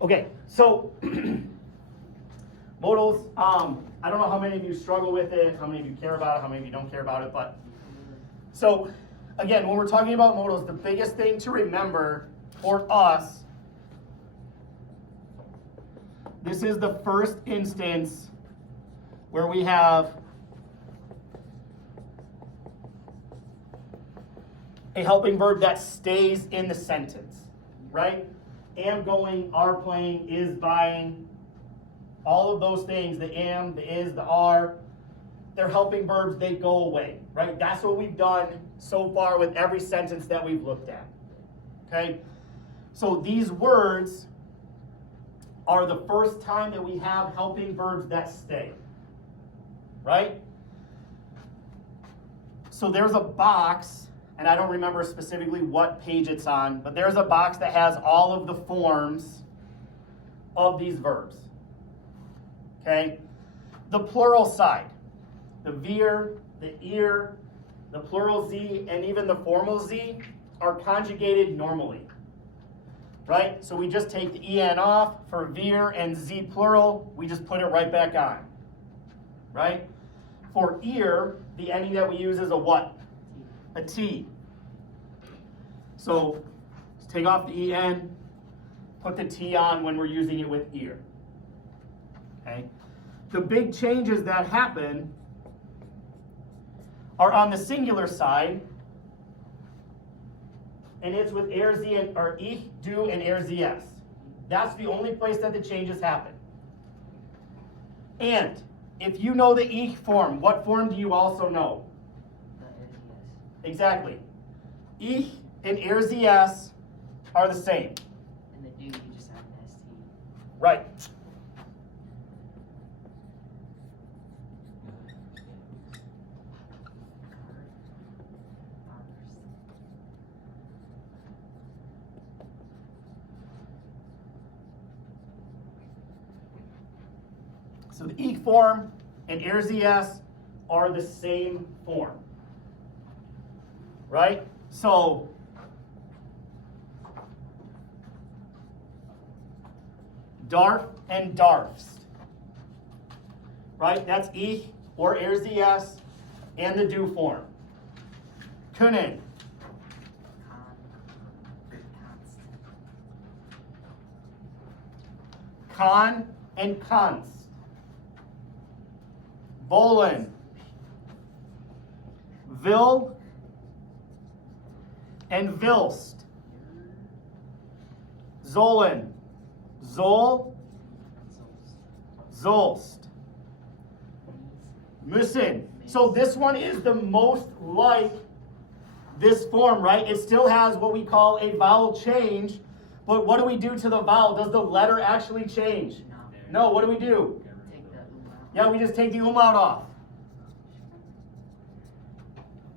Okay, so modals, I don't know how many of you struggle with it, how many of you care about it, how many of you don't care about it, but so again, when we're talking about modals, the biggest thing to remember for us, this is the first instance where we have a helping verb that stays in the sentence, right? Am going, are playing, is buying, all of those things, the am, the is, the are, they're helping verbs, they go away, right? That's what we've done so far with every sentence that we've looked at, okay? So these words are the first time that we have helping verbs that stay, right? So there's a box, and I don't remember specifically what page it's on, but there's a box that has all of the forms of these verbs, okay? The plural side, the wir, the ihr, the plural z, and even the formal z are conjugated normally, right? So we just take the en off for wir and z plural, we just put it right back on, right? For ear, the ending that we use is a what? A T. So let's take off the en, put the T on when we're using it with ear. Okay? The big changes that happen are on the singular side, and it's with er z and or ich, do, and er zs. That's the only place that the changes happen. And if you know the ich form, what form do you also know? Exactly. Ich and er zs are the same. And the do, you just have an ST. Right. So the ich form and er zs are the same form, right? So darf and darfst, right? That's ich or er zs and the do form. Können, kann and kannst. Wollen, will, and willst. Sollen, soll, sollst. Müssen. So this one is the most like this form, right? It still has what we call a vowel change, but what do we do to the vowel? Does the letter actually change? No, what do we do? Yeah, we just take the umlaut off.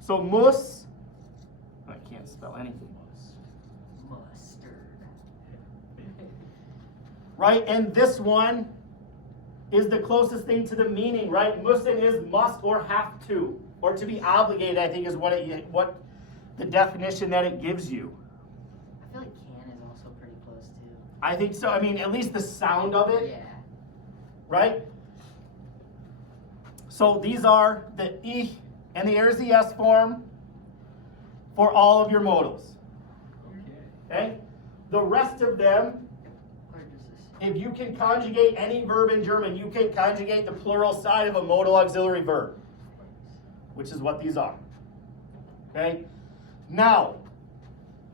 So muss, I can't spell anything. Mustard. Right, and this one is the closest thing to the meaning, right? Müssen is must or have to, or to be obligated, I think is what the definition that it gives you. I feel like can is also pretty close too. I think so. I mean, at least the sound of it, Yeah. right? So these are the ich and the er zs form for all of your modals. Okay? The rest of them, Where does this? if you can conjugate any verb in German, you can conjugate the plural side of a modal auxiliary verb, which is what these are. Okay? Now,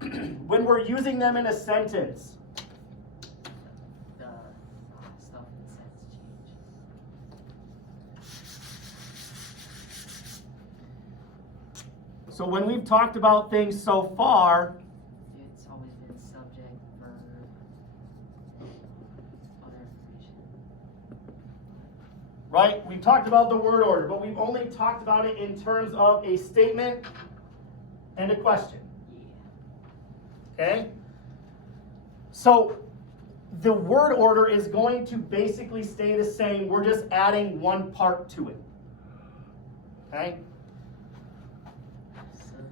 when we're using them in a sentence, The stuff in the sentence change. so when we've talked about things so far, It's always been subject, verb, other information. right? We've talked about the word order, but we've only talked about it in terms of a statement and a question. Yeah. Okay? So the word order is going to basically stay the same. We're just adding one part to it. Okay? Subject.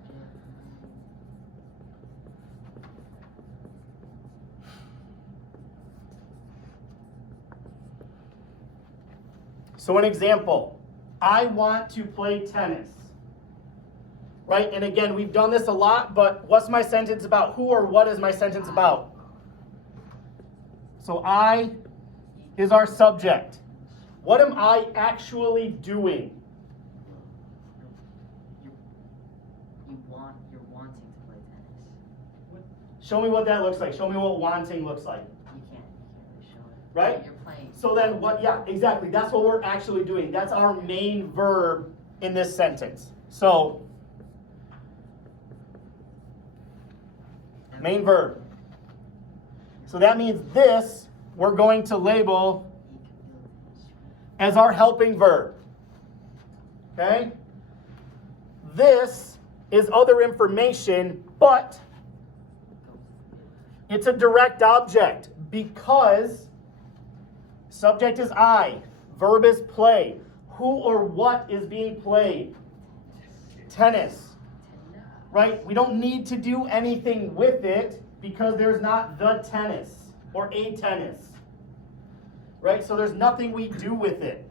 So an example, I want to play tennis. Right? And again, we've done this a lot, but what's my sentence about? Who or what is my sentence about? So I is our subject. What am I actually doing? You're wanting to play tennis. Show me what that looks like. Show me what wanting looks like. You can't really show it. Right? You're playing. So then what, yeah, exactly. That's what we're actually doing. That's our main verb in this sentence. So, main verb. So that means this we're going to label as our helping verb. Okay? This is other information, but it's a direct object because subject is I, verb is play. Who or what is being played? Tennis. Right? We don't need to do anything with it because there's not the tennis or a tennis. Right? So there's nothing we do with it.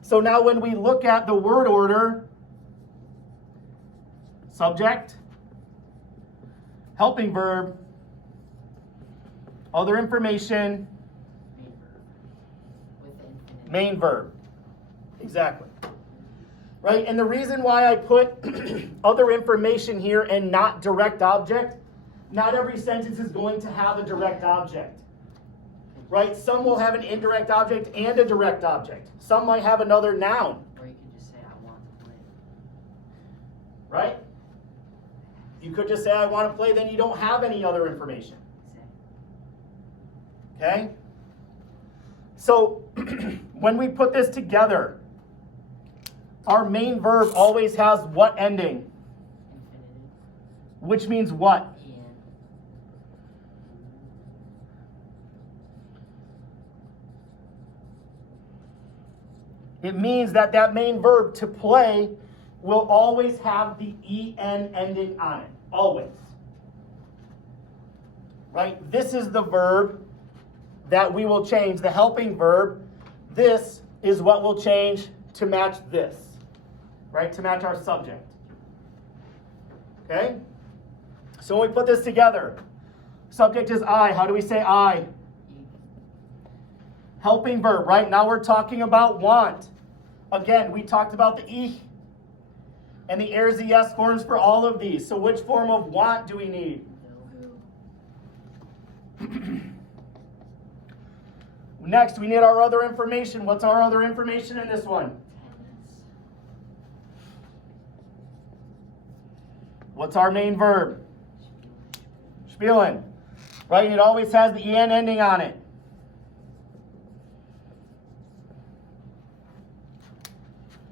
So now when we look at the word order, subject, helping verb, other information, main verb. Exactly. Right? And the reason why I put other information here and not direct object, not every sentence is going to have a direct object. Right? Some will have an indirect object and a direct object. Some might have another noun. Or you can just say, I want to play. Right? You could just say, I want to play, then you don't have any other information. Okay? So, when we put this together, our main verb always has what ending? Infinitive. Which means what? In. It means that that main verb, to play, will always have the en ending on it. Always. Right? This is the verb that we will change, the helping verb. This is what will change to match this. Right? To match our subject. Okay? So when we put this together, subject is I. How do we say I? Helping verb, right? Now we're talking about want. Again, we talked about the ich and the er's es forms for all of these. So which form of want do we need? Next, we need our other information. What's our other information in this one? What's our main verb? Spielen. Right? It always has the en ending on it.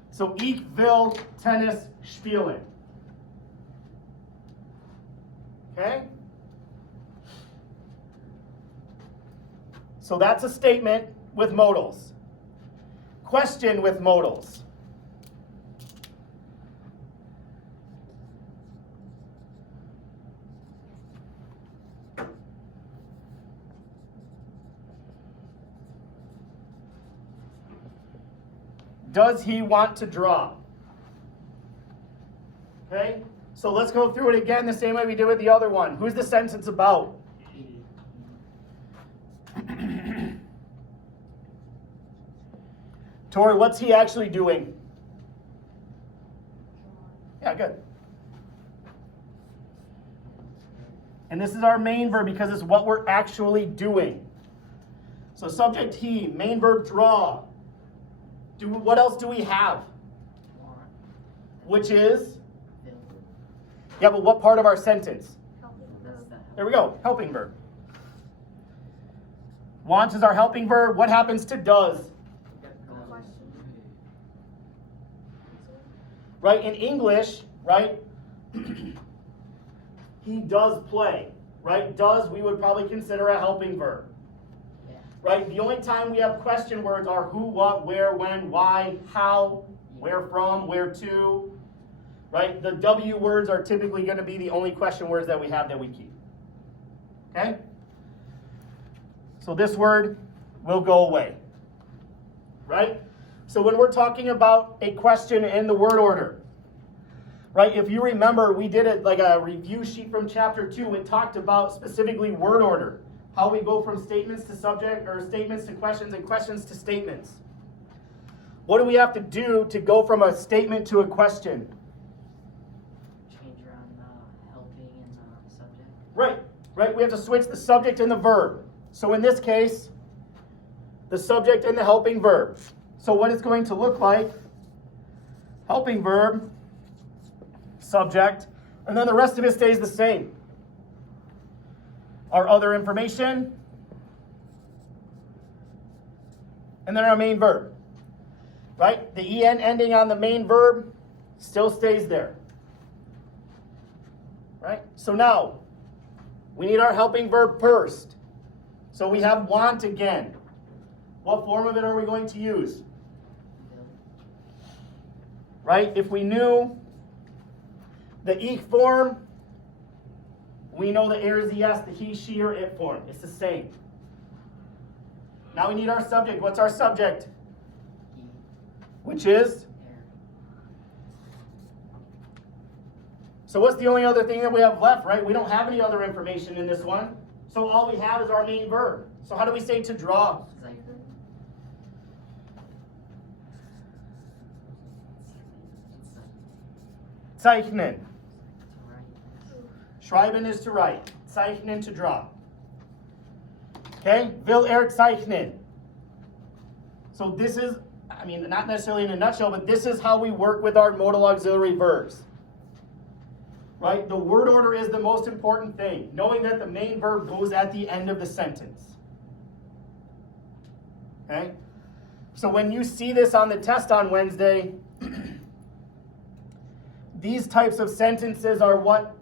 So ich will Tennis spielen. Okay? So that's a statement with modals. Question with modals. Does he want to draw? Okay, so let's go through it again the same way we did with the other one. Who's the sentence about? Tori, what's he actually doing? Yeah, good. And this is our main verb because it's what we're actually doing. So subject he, main verb draw. What else do we have? Want. Which is? Will. Yeah, but what part of our sentence? That's the There we go, helping verb. Want is our helping verb. What happens to does? Right, in English, right, he does play, right? Does, we would probably consider a helping verb. Yeah. Right, the only time we have question words are who, what, where, when, why, how, where from, where to. Right, the W words are typically going to be the only question words that we have that we keep. Okay? So this word will go away. right? So when we're talking about a question in the word order, right? If you remember, we did it like a review sheet from chapter 2. It talked about specifically word order, how we go from statements to subject, or statements to questions, and questions to statements. What do we have to do to go from a statement to a question? Change around the helping and the subject. Right. We have to switch the subject and the verb. So in this case, the subject and the helping verb. So what it's going to look like, helping verb, subject, and then the rest of it stays the same. Our other information, and then our main verb. Right? The en ending on the main verb still stays there. Right? So now, we need our helping verb first. So we have want again. What form of it are we going to use? Right? If we knew the ich form, we know the er, sie, es, the he, she, or it form. It's the same. Now we need our subject. What's our subject? He, Which is? er. So what's the only other thing that we have left, right? We don't have any other information in this one. So all we have is our main verb. So how do we say to draw? Zeichnen. Schreiben is to write. Zeichnen to draw. Okay? Will zeichnen. So this is, I mean, not necessarily in a nutshell, but this is how we work with our modal auxiliary verbs. Right? The word order is the most important thing. Knowing that the main verb goes at the end of the sentence. Okay? So when you see this on the test on Wednesday, these types of sentences are what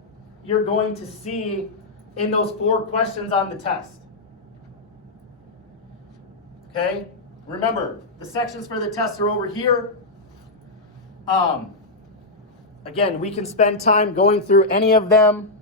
you're going to see in those 4 questions on the test. Okay? Remember, the sections for the test are over here. Again, we can spend time going through any of them.